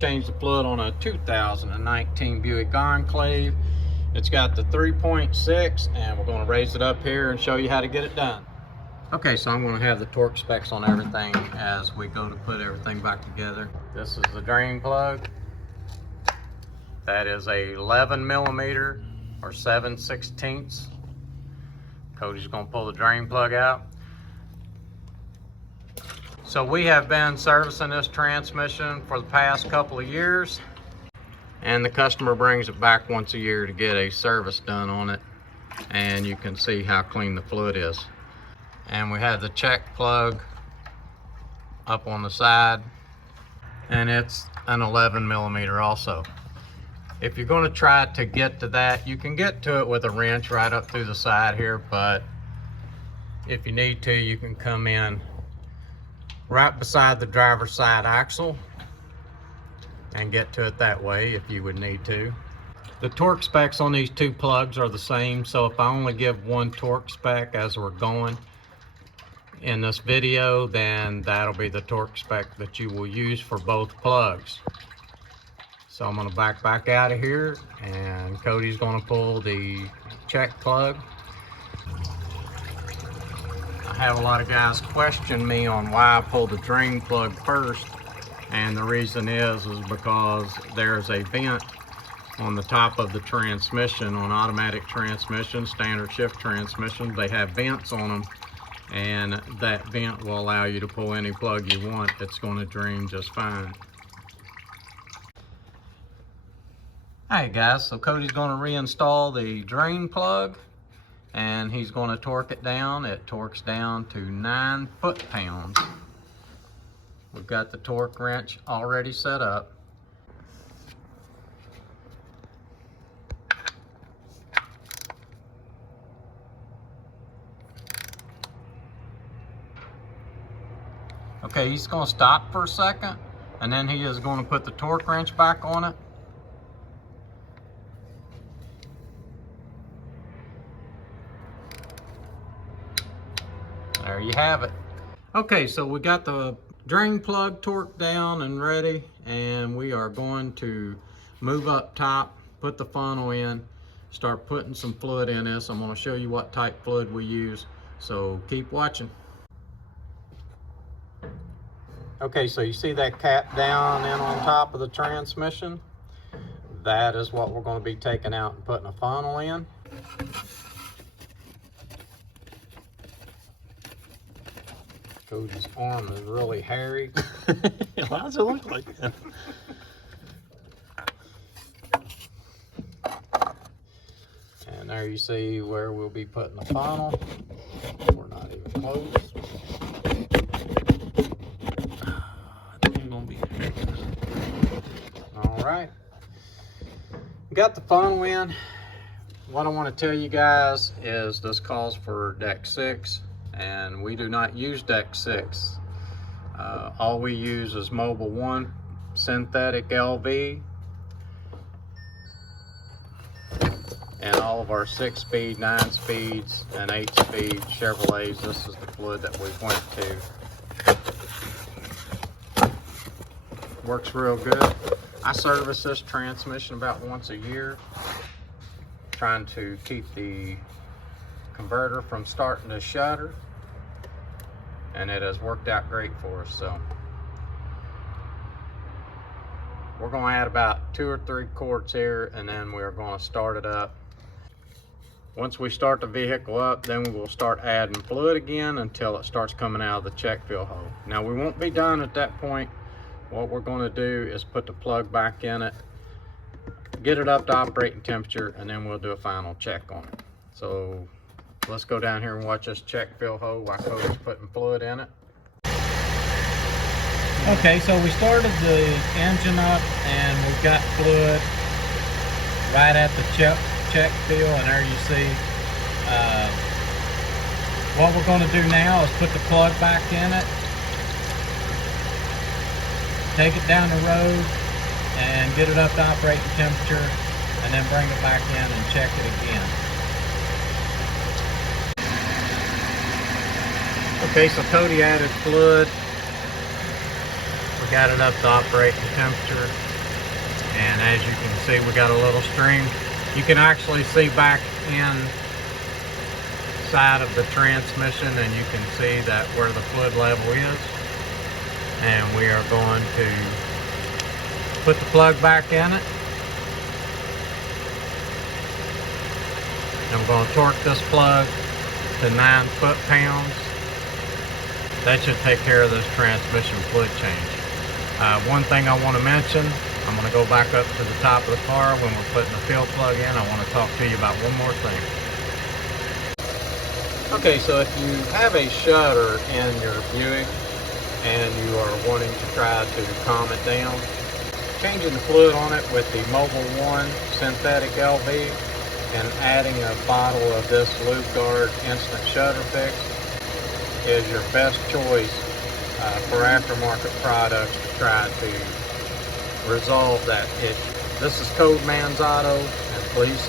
Change the fluid on a 2019 Buick Enclave. It's got the 3.6 and we're going to raise it up here and show you how to get it done. Okay, so I'm going to have the torque specs on everything as we go to put everything back together. This is the drain plug. That is a 11 millimeter or 7/16. Cody's going to pull the drain plug out. So we have been servicing this transmission for the past couple of years, and the customer brings it back once a year to get a service done on it, and you can see how clean the fluid is. And we have the check plug up on the side, and it's an 11 millimeter also. If you're going to try to get to that, you can get to it with a wrench right up through the side here, but if you need to, you can come in right beside the driver's side axle and get to it that way if you would need to. The torque specs on these two plugs are the same, so if I only give one torque spec as we're going in this video, then that'll be the torque spec that you will use for both plugs. So I'm going to back out of here, and Cody's going to pull the check plug. I have a lot of guys question me on why I pull the drain plug first, and the reason is because there's a vent on the top of the transmission. On automatic transmission, standard shift transmission, they have vents on them, and that vent will allow you to pull any plug you want. It's going to drain just fine. Alright guys, so Cody's going to reinstall the drain plug, and he's going to torque it down. It torques down to 9 foot-pounds. We've got the torque wrench already set up. Okay, he's going to stop for a second, and then he is going to put the torque wrench back on it. There you have it. Okay, so we got the drain plug torqued down and ready, and we are going to move up top, put the funnel in, start putting some fluid in this. I'm going to show you what type fluid we use, so keep watching. Okay, so you see that cap down in on top of the transmission? That is what we're going to be taking out and putting a funnel in. Cody's arm is really hairy. Why does it look like that? And there you see where we'll be putting the funnel. We're not even close. I think I'm gonna be here. All right. Got the funnel in. What I want to tell you guys is this calls for deck 6. And we do not use deck 6. All we use is Mobile 1 synthetic LV, and all of our 6-speed, 9-speeds, and 8-speed Chevrolets. This is the fluid that we went to. Works real good. I service this transmission about once a year, trying to keep the converter from starting to shudder, and it has worked out great for us. So we're going to add about 2 or 3 quarts here, and then we're going to start it up. Once we start the vehicle up, then we will start adding fluid again until it starts coming out of the check fill hole. Now we won't be done at that point. What we're going to do is put the plug back in it, get it up to operating temperature, and then we'll do a final check on it. So let's go down here and watch this check fill hole while Cody's putting fluid in it. Okay, so we started the engine up, and we've got fluid right at the check fill, and there you see. What we're going to do now is put the plug back in it, take it down the road, and get it up to operating temperature, and then bring it back in and check it again. Okay, so Cody added fluid. We got it up to operating temperature. And as you can see, we got a little stream. You can actually see back inside of the transmission, and you can see that where the fluid level is. And we are going to put the plug back in it. I'm going to torque this plug to 9 foot-pounds. That should take care of this transmission fluid change. One thing I want to mention, I'm going to go back up to the top of the car when we're putting the fuel plug in. I want to talk to you about one more thing. Okay, so if you have a shudder in your Buick and you are wanting to try to calm it down, changing the fluid on it with the Mobil 1 synthetic LV and adding a bottle of this Lube Guard instant shudder fix is your best choice for aftermarket products to try to resolve that issue. This is Code Man's Auto, and please